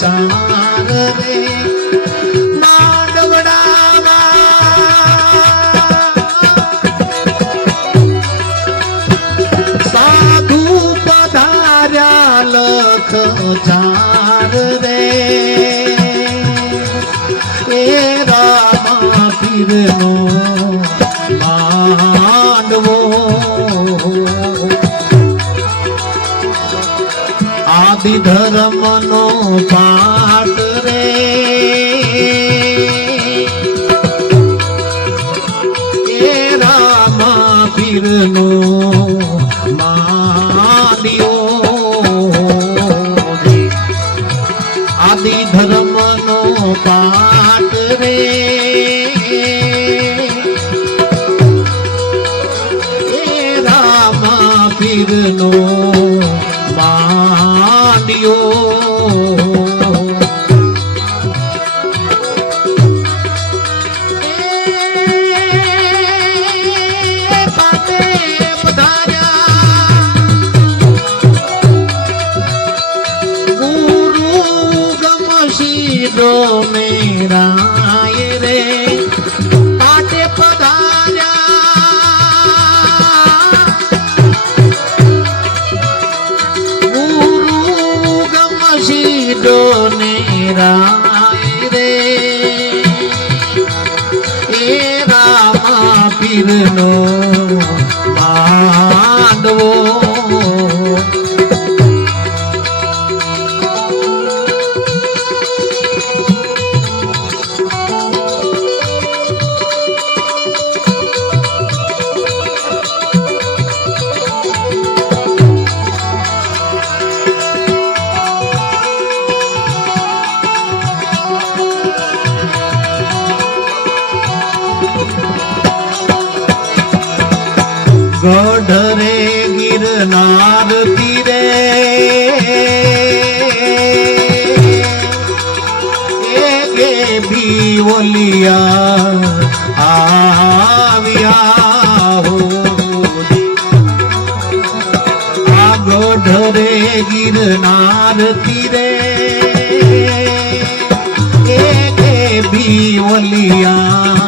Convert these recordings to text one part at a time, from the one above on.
চাঁদ রে રે રામા પીરનો માન્યો রে ગઢરે ગિરનાર તીરે. કે બીવલિયા આવ્યા હો આ ગઢરે ગિરનાર તીરે. કે બીવલિયા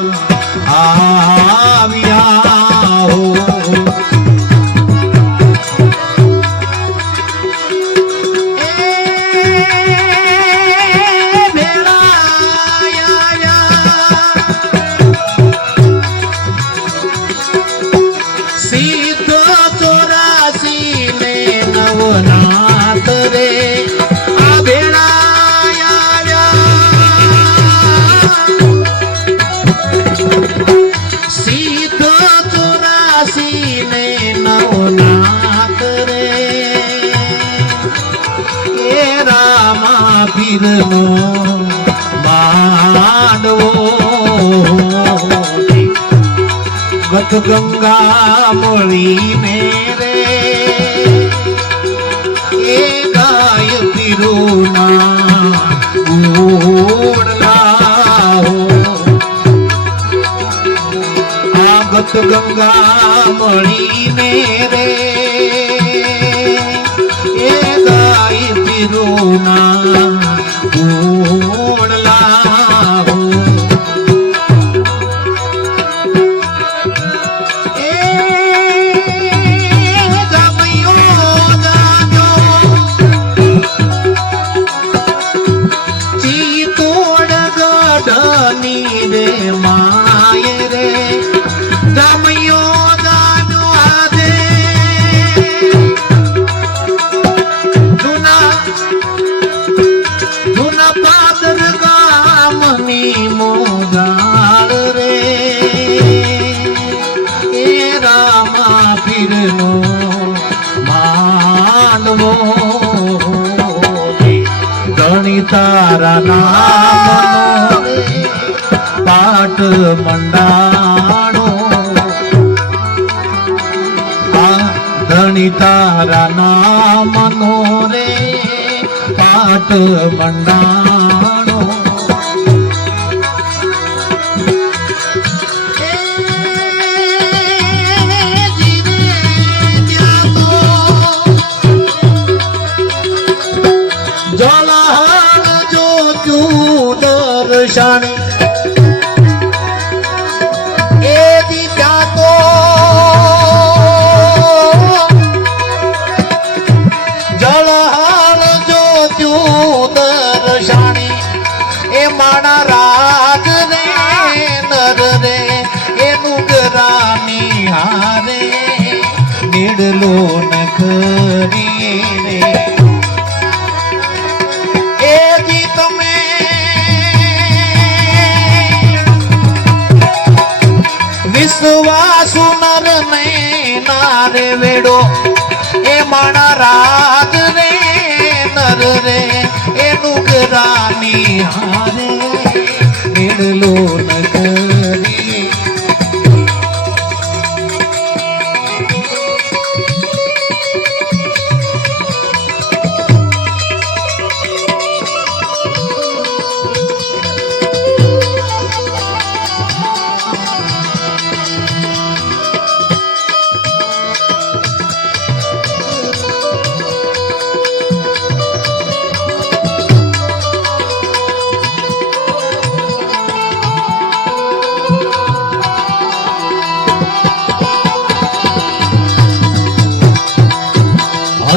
પીરનો માનવો. વધ ગંગા મળીને રે એ ગાય પીરોના ગંગા ও તારા નામ પાઠ મંડાણો. આ ધણી તારા નામનો રે પાઠ મંડાણો. વિશ્વાસુ નૈના રે વેડો એ માણા રાગ રે નર રે એનું ગરાની હારે નીડલો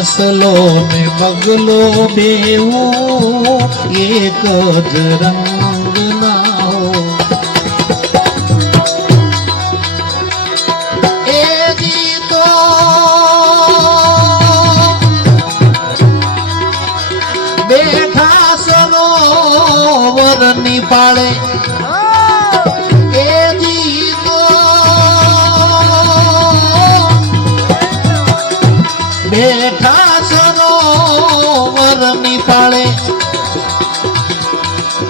અસલો ને બગલો બેવું એક જ રંગ ના હો એ દી તો બેઠા સરોવરની પાળે ની પાળે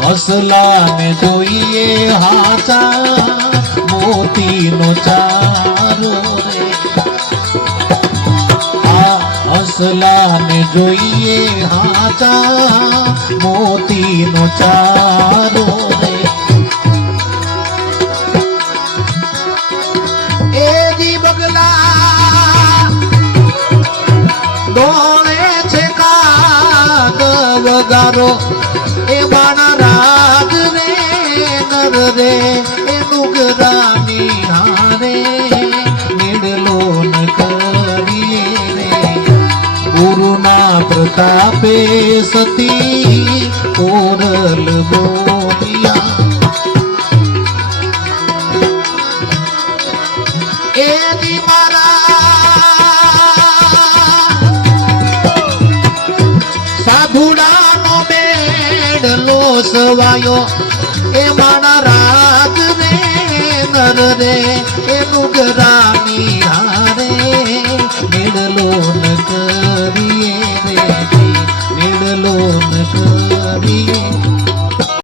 અસલા ને જોઈએ હાચા મોતી નો ચારો રે. આ અસલાને જોઈએ હાચા મોતી નો ચારો વગારો એ માણા રાજ રે, નર રે, એ નુગરાની હારે. મેળલો ન કરીએ રે. ગુરુના પ્રતાપે સતી ઓરલ બોલિયા વસવાયો. એ મારા રાજ રે નર રે એ મુગરાની હારે મેળલો ન કરીએ રે મેળલો કરીએ.